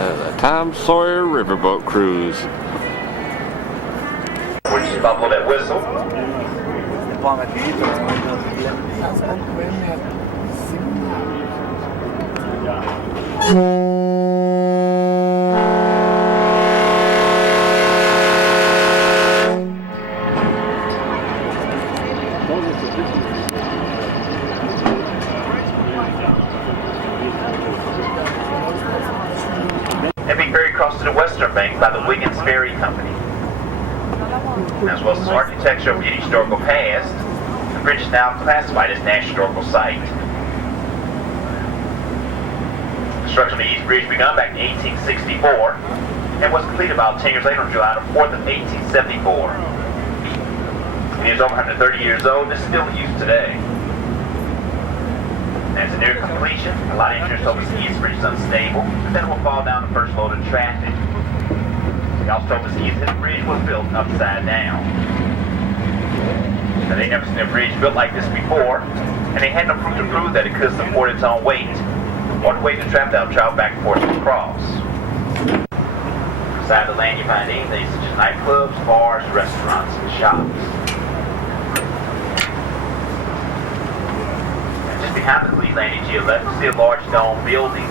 The Tom Sawyer Riverboat Cruise. We're just about to blow that whistle. Heavy ferry crossed to the western bank by the Wiggins Ferry Company. As well as its architectural beauty historical past, the bridge is now classified as National Historical Site. Construction of the East Bridge began back in 1864 and was completed about 10 years later on July 4th of 1874. It is over 130 years old and is still in use today. As near completion, a lot of engineers told us the East Bridge is unstable, but then it will fall down the first load of traffic. They also told us the East Bridge was built upside down. Now, they never seen a bridge built like this before, and they had no proof to prove that it could support its own weight, or the weight of the traffic that would travel back and forth across. Beside the land, you find anything such as nightclubs, bars, restaurants, and shops. Behind the Cleveland landing to your left, you see a large dome building.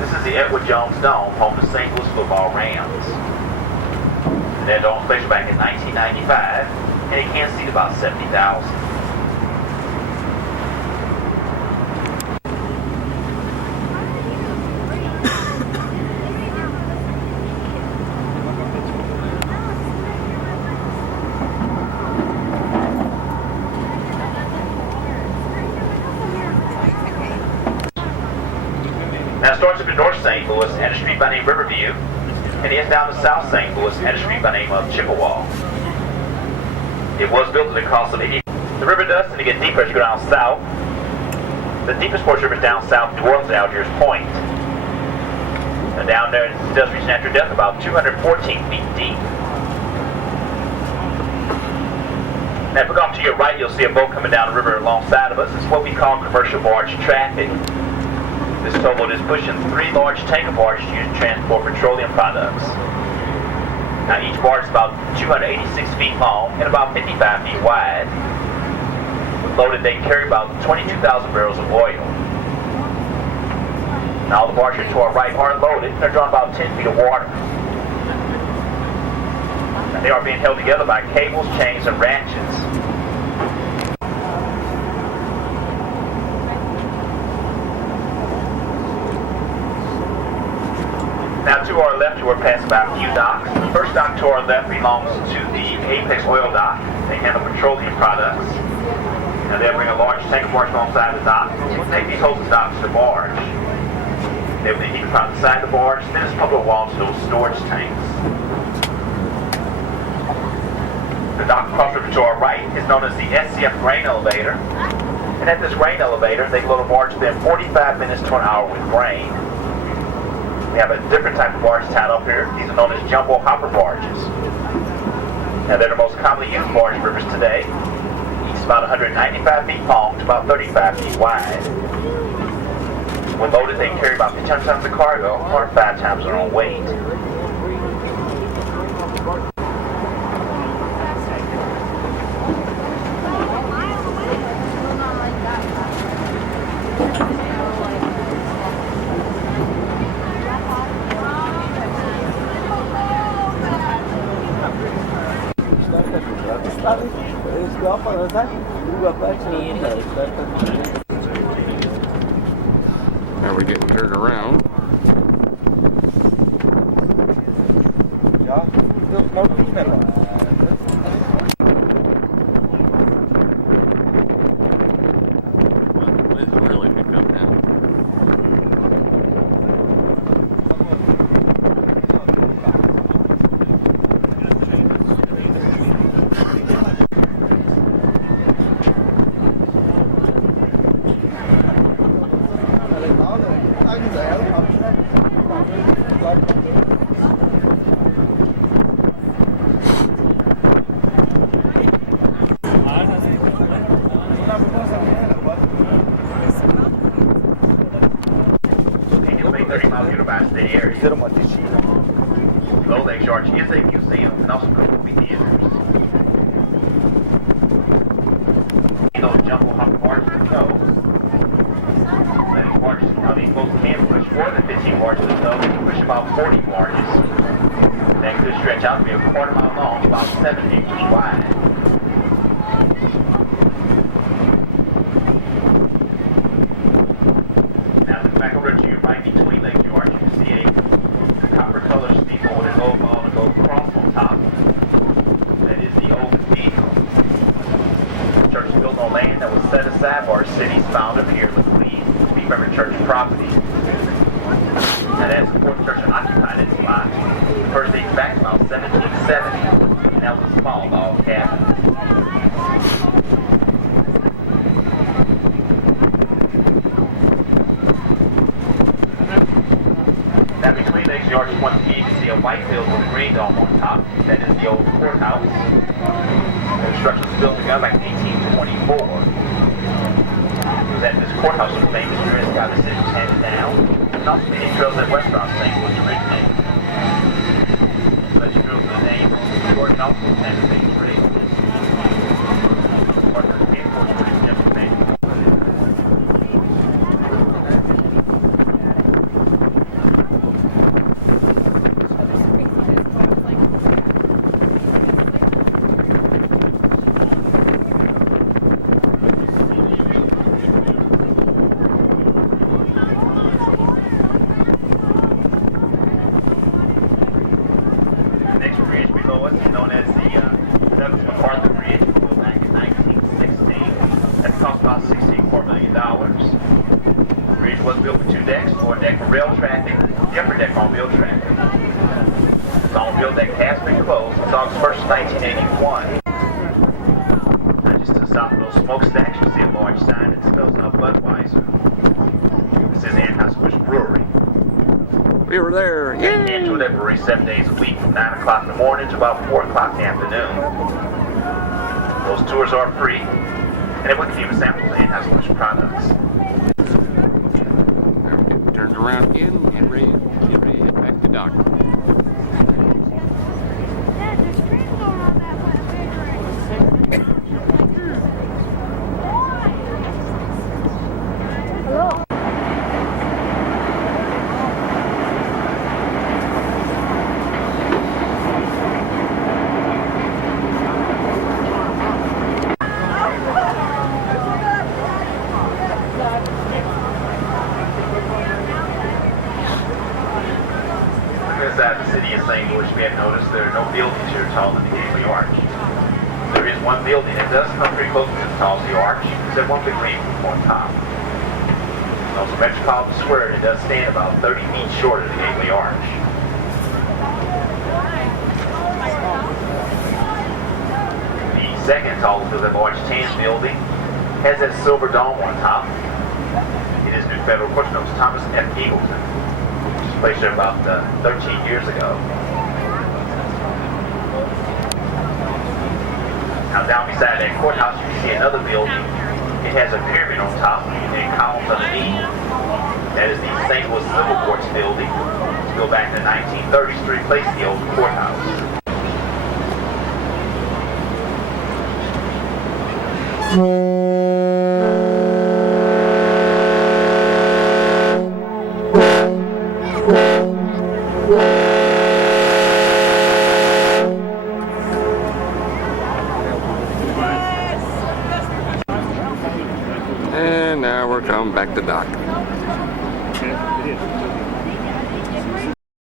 This is the Edward Jones Dome, home to St. Louis football Rams. And that dome was placed back in 1995, and it can seat about 70,000. Now it starts up in North St. Louis and a street by name Riverview, and it heads down to South St. Louis and a street by name of Chippewa. It was built at the cost of $80. The river does tend to get deeper as you go down south. The deepest portion of the river is down south New Orleans and Algiers Point. And down there it does reach natural depth about 214 feet deep. Now if we go off to your right, you'll see a boat coming down the river alongside of us. It's what we call commercial barge traffic. This towboat is pushing 3 large tanker barges used to transport petroleum products. Now each barge is about 286 feet long and about 55 feet wide. When loaded, they carry about 22,000 barrels of oil. Now all the barges to our right aren't loaded. They're drawing about 10 feet of water. And they are being held together by cables, chains, and ratchets. Now to our left, we're passing by a few docks. The first dock to our left belongs to the Apex Oil Dock. They handle petroleum products. Now they'll bring a large tanker barge alongside the dock and take these hoses docks to the barge. They will then heat the product inside the barge, then it's pumped along to those storage tanks. The dock across the river to our right is known as the SCF grain elevator. And at this grain elevator, they load a barge within 45 minutes to an hour with grain. We have a different type of barge tied up here. These are known as jumbo hopper barges. Now they're the most commonly used barge rivers today. Each is about 195 feet long to about 35 feet wide. When loaded, they carry about 50 times the cargo or 5 times their own weight. Now we're getting turned around. It's really picked up now. area. Low Lake George is a museum and also for movie theaters. Those jumbo hop barges in tow. These barges, these boats can push more than 15 barges in tow. They can push about 40 barges. That could stretch out to be a quarter mile long, about 7 acres wide. Now, back over to your right between Lake George, you can see a copper-colored steeple with a gold ball and a gold cross on top. That is the old cathedral. The church is built on land that was set aside by our city's founder, Pierre LeClise, to be River Church property. Now, that's the fourth church that occupied its lot. The first dates back to about 1770, and that was a small log cabin. Now, between Lake George and 1 P, you can see a white building with a green dome on top. That is the old courthouse. The construction was built together like 1824. It was at this courthouse that famous tourist got the city handed down. And also many trails and restaurants thing was originated. So as you go through the name, George also had the same trail. Part of the reinforced tourism information. Known as the Douglas MacArthur Bridge, built back in 1916. That cost about $64 million. The bridge was built with 2 decks, one deck for rail traffic, the upper deck for automobile traffic. The automobile deck has been closed since August 1st, 1981. Now just to the south of those smokestacks, you see a large sign that spells out Budweiser. This is Anheuser-Busch Brewery. We were there. You can enjoy that brewery 7 days a week from 9 o'clock in the morning to about 4 o'clock in the afternoon. Those tours are free, and it will give you a sample of Anheuser-Busch products. Turned around again, get ready to head back to dock. Dad, there's trains going on that way. Hello. Inside the city of St. Louis, we have noticed there are no buildings here taller than the Gateway Arch. There is one building that does come pretty close to as tall as the arch, except one big green roof on top. Also, Metropolitan Square, it does stand about 30 feet short of the Gateway Arch. The second tallest building, Arch 10 building, has that silver dome on top. It is new federal court known as Thomas F. Eagleton. Placed there about 13 years ago. Now down beside that courthouse you can see another building. It has a pyramid on top and columns underneath. That is the St. Louis Civil Courts building. It's built back in the 1930s to replace the old courthouse. And now we're coming back to dock. Yeah, it is.